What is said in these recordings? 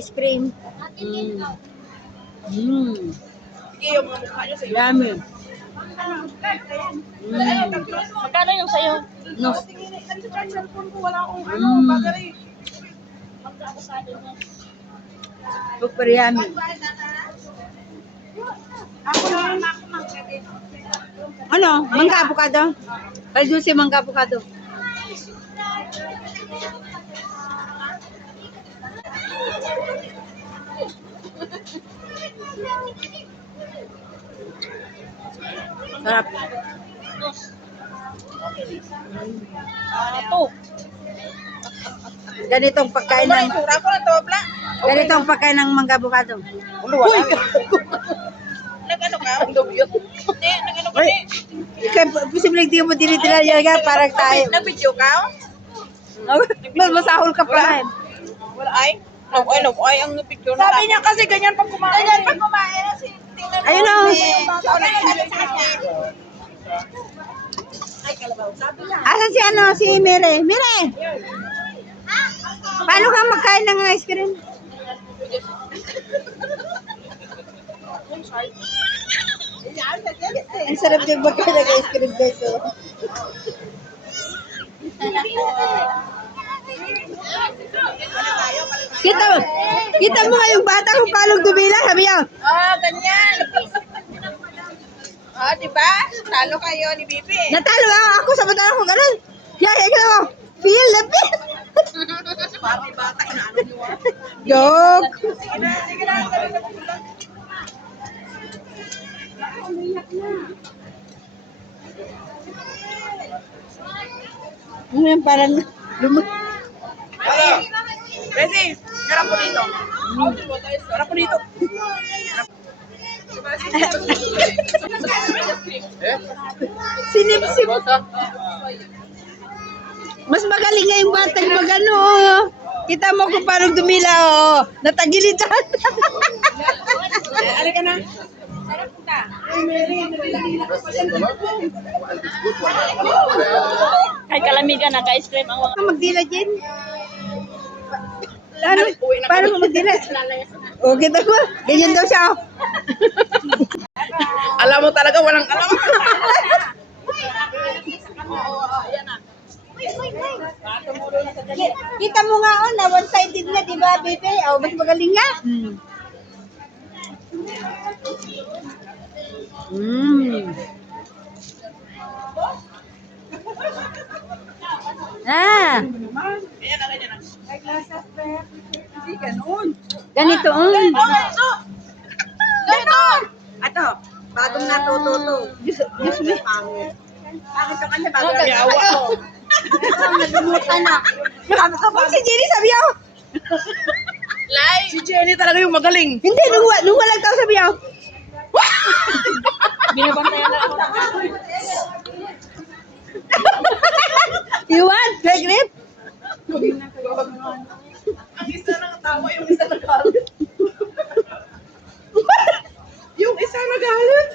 ice cream. Sige, yung mga mukha nyo sa'yo. Yummy. Magkano yung sa'yo? No. Cellphone ko, wala akong battery. Super yummy. Ako na. Ano? Mangga avocado? Kay Dulce mangga avocado. Sarap. Ito. Ganitong pagkain ng Tura ko na to, Bla. ganitong pagkain ng mangga avocado. Uy! Nag-ano ka? Dubyot. Hindi, nag-ano ka ni? Posible hindi mo dinidila yan parang tayo. Nag-video ka? Masahol ka pa. Wala ay? Ay, ang picture na. Sabi niya kasi ganyan pag kumain. Ganyan pag kumain. Tingnan mo. Ayun o. Ay, kalabaw. Sabi niya. Asan si ano? Si Mire. Mire! Paano ka magkain ng ice cream? Ang sarap yung magkain ng ice cream guys. Oh. Kita mo nga yung bata kung paano dumila, sabi niya. Ganyan. Diba? Talo kayo ni Bibi. Natalo ako sa bata ko ganun. Yaya ka mo. Feel the feel. Pati bata, inaano niyo ah. Joke. Sige na, sige na. Ano yan, parang Besi, harap po dito. Harap po dito. sinipsip. Mas magaling nga yung batang magano. Oh. Kita mo kung paano dumila. Oh. Natagilitan. Alika na. Ay, kalamigan na, ka-ice cream ang mga. Paano magdila dyan? Paano mo magdila? O, kita mo. Ganyan daw siya. Oh. Alam mo talaga, walang alam. Kita mo nga, oh, na one-sided na, di ba, baby? Oh, mas magaling nga. Ah, Hindi ganun. ganito. Ganito! Ato, bagong natututo. Diyos me. Bakit ang kanya bago na yawa ko? Nagumutan na. Pag si Jenny sabi ako, Si Jenny talaga yung magaling. hindi, nung walang tao sabi ako. Binabantayan na ako. You want? Greg Rip? Ang isa nakatawa, yung isa nagalit. Yung isa nagalit.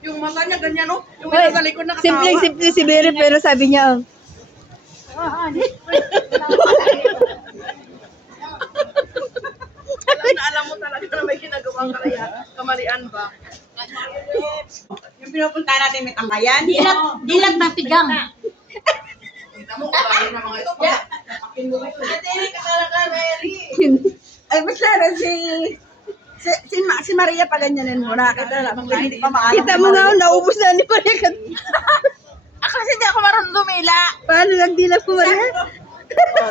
Yung mata niya ganyan, no? Yung isa sa likod nakatawa. Simple si Mary, pero sabi niya, oh. Alam mo talaga na may ginagawang kamalian ba? Yung pinupunta natin may tambayan. Dilag na tigang. Kita mo, kabayan na mga ito. Hindi ka talaga, Mary. Ay, basta na si Maria pa ganyanin mo. Nakita na. Hindi pa maalam. Kita mo nga, naubos na ni Maria. Kasi hindi ako marunong dumila. Paano lang dilag po, Maria?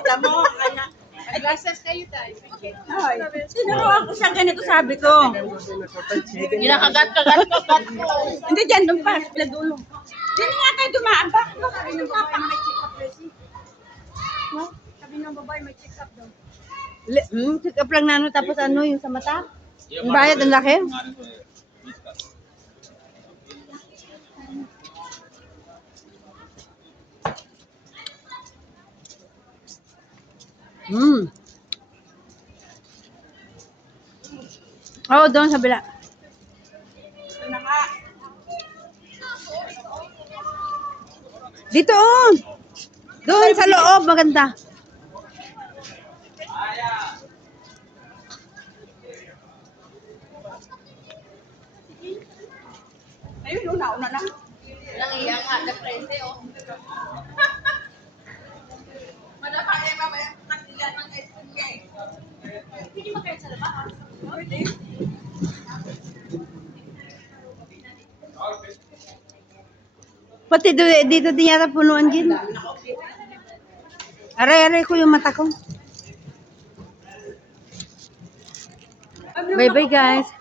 Tamo, kanya. Glasses kayo tayo. Sinuruan ko siya ganito, sabi ko. Ginakagat. Hindi dyan, doon pa. Sa dulo. Diyan nga tayo dumaan. Bakit ba sabi ng babae may check-up, Leslie? No? Sabi ng babae may check-up daw. Check-up lang na ano, tapos ano, yung sa mata? Yung bayad, ang laki? Oh, doon sa bila. Dito, oh. Doon sa loob, maganda. nauna na. Nangiyak nga, deprese, oh. Madapa eh, mamaya, kasila ng SPK. Hindi ba kayo sa labas? Pwede. Pati dito din yata punuan din. Aray-aray ko yung mata ko. Bye-bye guys.